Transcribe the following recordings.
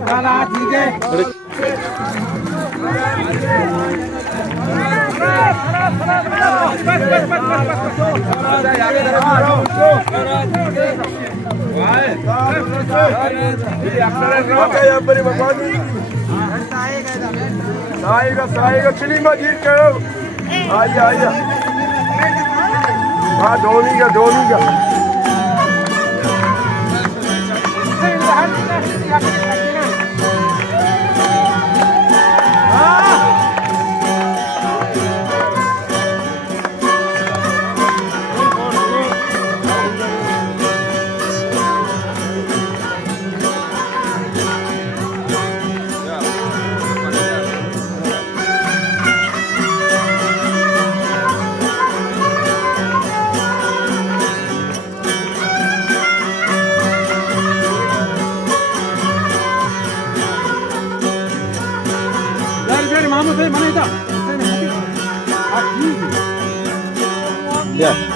ठीक है चिली मजीद करो आइए आइए हाँ धोनी का Yeah.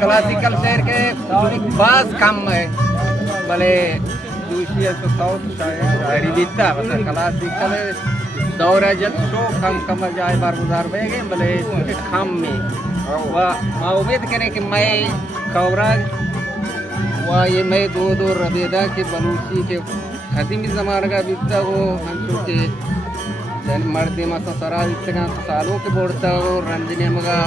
क्लासिकल शेर के बास कम है भले दूसरी तो साउथ शायरी बीतता बस क्लासिकल दौरा जब शो कम जाए बार गुजार बेगे भले खाम में वह उम्मीद करें कि मैं खबराज वह ये मैं दो रबेदा के बलूची के खदीमी जमाने का बीतता वो हंसों के मर्दे मसा सरा इतगा सालों के बोड़ता हो रंजने मगा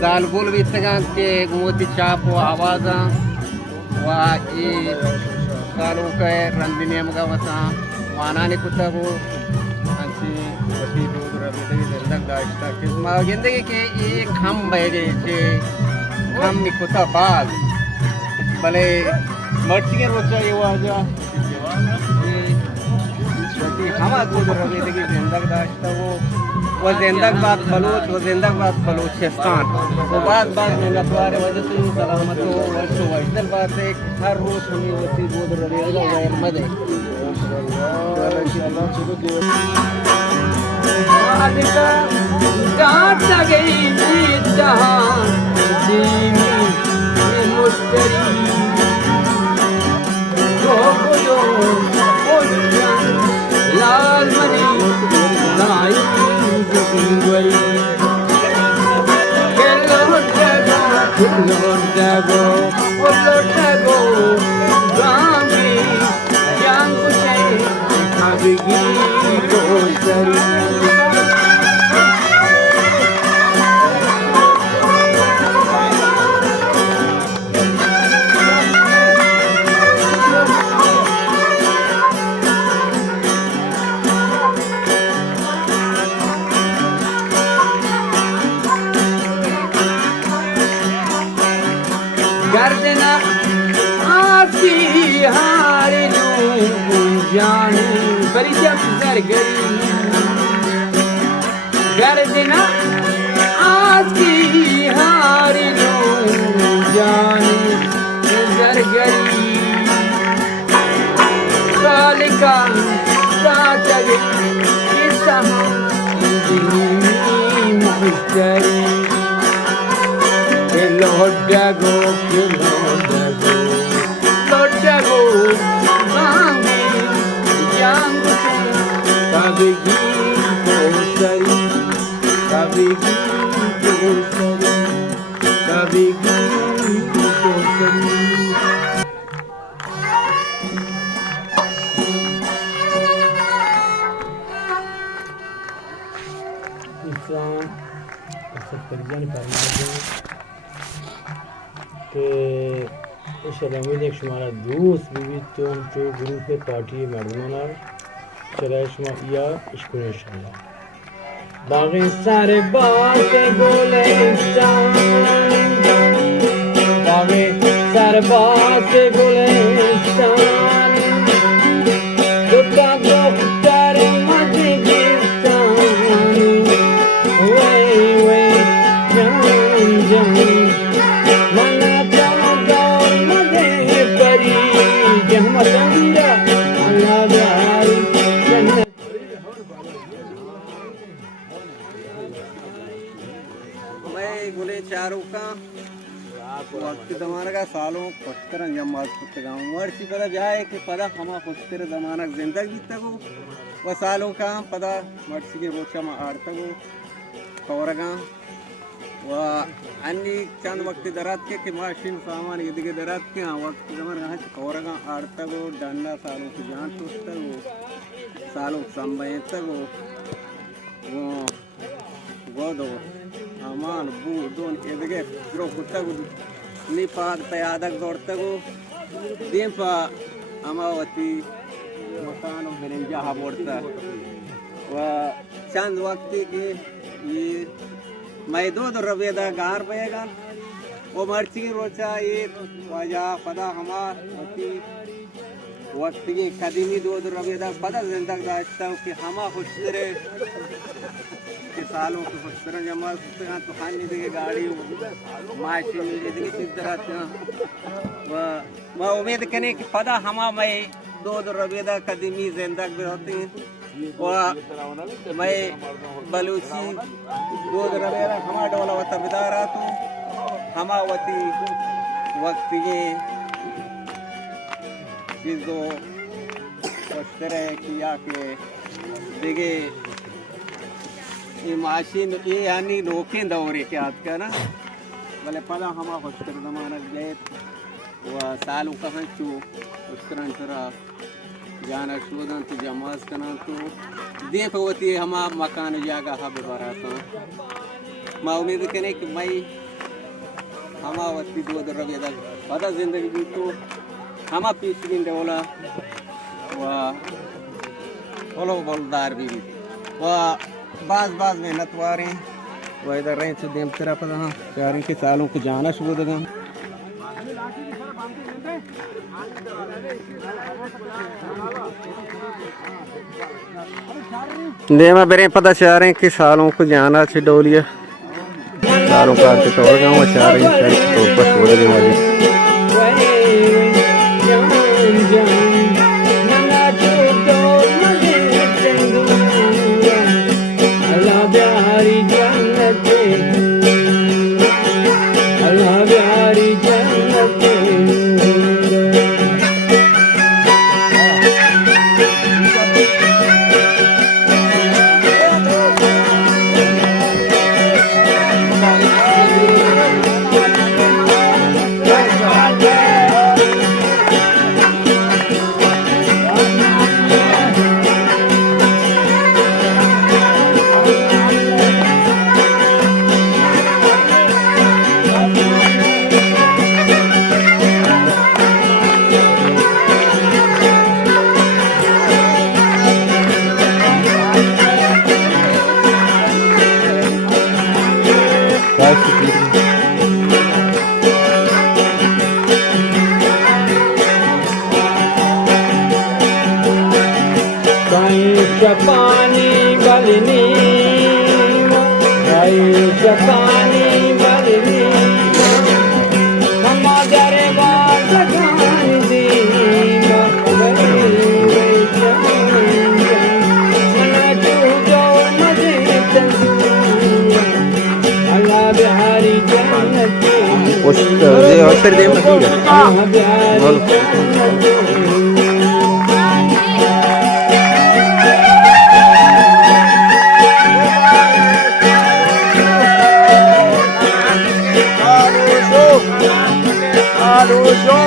जाल बुल भी इतगा के गुमती चाप वो आवाज़ा वाह ये सालों का रंजने मगा वसा वाना ने कुत्ता वो हंसी वसी दूध रबी तक ज़िंदगी दाश्ता किस माँ जिंदगी के ये खम बैठे जे खम में कुत्ता बाल भले मर्ची के रोचा ये वाजा हम दूध रबी तक ज़िंदगी दाश्ता वो ज़िंदगी बात बलूच वो ज़िंदगी बात बलूचिस्तान वो बात में लखवारे वजह से सलामत हो वर्षों वैसल बात है हर रोज़ सुनी होती दूध रबी का वैर मदे लाल मनी नाई गुंगई लोटागो Gangi yang kusai kabigi dosari Gardena api hari jaani bari jab zargari Gardena api hari jaani zargari Kalika saachage kisa dini mushtari Lodago, Mangi, Yang, Kabigi, Kosari, Kabigi, Kosari, Kabigi, Kosari. कि इंशाल्लाह उम्मीद है कि हमारा दोस्त भी तो ग्रुप है पार्टी मर्दमाना चला शुमा या इश्कुन इंशाल्लाह बागी सारे बात गुलिस्तान बागी सारे बात गुलिस्तान दुका दुख्तर मजगिस्तान वे वे जान जान मना तो मजे परी जहमतंदा अल्लाह प्यारी जन्नत गुले चारों का वक्त जमाना का सालों खुशतर अंजाम पुस्तक वर्षी पता जाए कि पदा हमा खुशतर जमाना जिंदगी तक व सालों का पदा वर्षी के रोचा में आड़ तक कौरगा व अन्य चंद वक्त दरात के माशीन सामान यदि के दरात के वक्त जमाना कौरगा आड़ तक डंडा सालों की जान पुस्तक सालों संभय तक वो गोदो अमान बू दोन एदगे ग्रो कुत्तगु निपाग तयादक जोड़तगु दीपा अमावती मकान बेरंजा बोड़ता व चंद वक्ती की ये मैं दो रवेदा गार बयेगा वो मर्ची रोचा ये वजह पदा हमार होती वक्त की कदीमी दो रवेदा पदा जिंदगी दाश्ता कि हमा खुशरे के सालों के खुशतर जमा तो खाने देंगे गाड़ी माशी इतनी चीज तरह व उम्मीद करें कि पदा हमा मैं दो रवेदा कदीमी जिंदगी भी होती व मैं बलूची दो रवेदा हमा डोला वता बिदारा तो हमा वती वक्त ये चीज़ों खुशतर किया के देगे ये माशीन ये यानी रोकें दौरे के हाथ का ना भले पता हमा खुशतर जमाना गए वह सालों का चू खुशतर तरह जाना शोधन तो जमाज करना तो देख होती है हमा मकान जागा हब बराता मैं उम्मीद करें कि मैं हमा वती दो रवेदा पता जिंदगी भी तो हमा पीछ भी बोला वह बोलो बोलदार भी वह बाज बाज मेहनत वारे वह इधर रहे तो देम तेरा पता चारों के सालों को जाना शुरू दगा देमा बेरे पता चारें के सालों को जाना छे डोलिया सालों का तो तोड़ गांव चारें तो बस बोल दे मुझे पानी बलनी पानी बलनी हमारे बात दी अल्लाह बिहारी जन्नत फिर दे Arujo.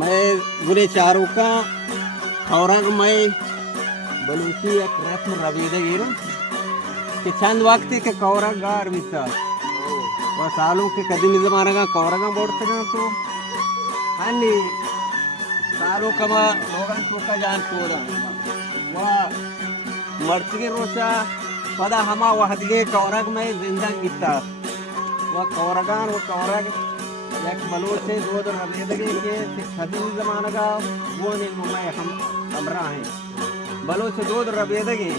मैं गुरे चारों का खौरग मैं बलूची एक रस्म रवीदे गिरो कि चंद वक्त के खौरग गार बिता वह सालों के कदीम जमाना का खौरगा बोलते हैं तो अन्य सालों का लोगन तो का जान छोड़ा वह मर्द के रोचा पदा हमा वह दिए खौरग में जिंदा गिता वह खौरगान वह खौरग एक बलूच से दो दर रवेदगी के कदीम ज़माना का वो नहीं मुंबई हम अमरा हैं बलूच से दो दर रवेदगी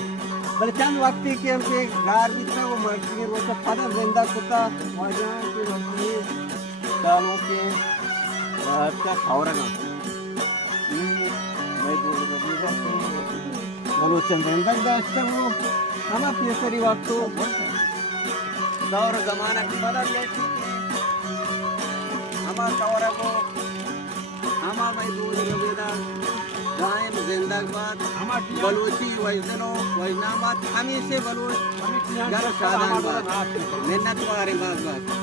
बल चंद वक्ती के हमके गार भी था वो मर्द के रोज़ पदा जिंदा कुत्ता मजान के वक्ती सालों के का खौरगा भाई बोल रहा बलूच जिंदा दाश्ता वो हमारा पेशरी वक्तों दौर ज़माना की पदा कैसी हमारा कौरा को हमारा भाई दूध रवेदा गायब जिंदाबाद बलूची वैजनो वैजनाबाद हमेशा बलूच घर शादान बात मेहनत वाले बात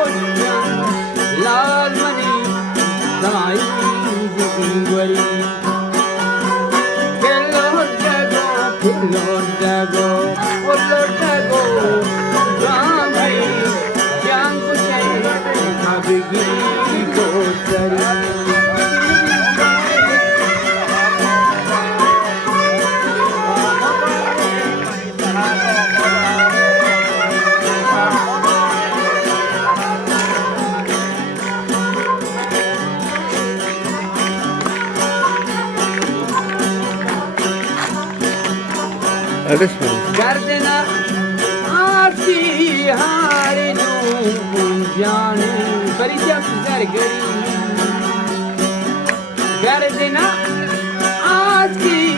ocean lal mani dai ingwari kello dago ramai yang kuchai abgi ko sari Gardena aati haare no jaane parijam zargari Gardena aati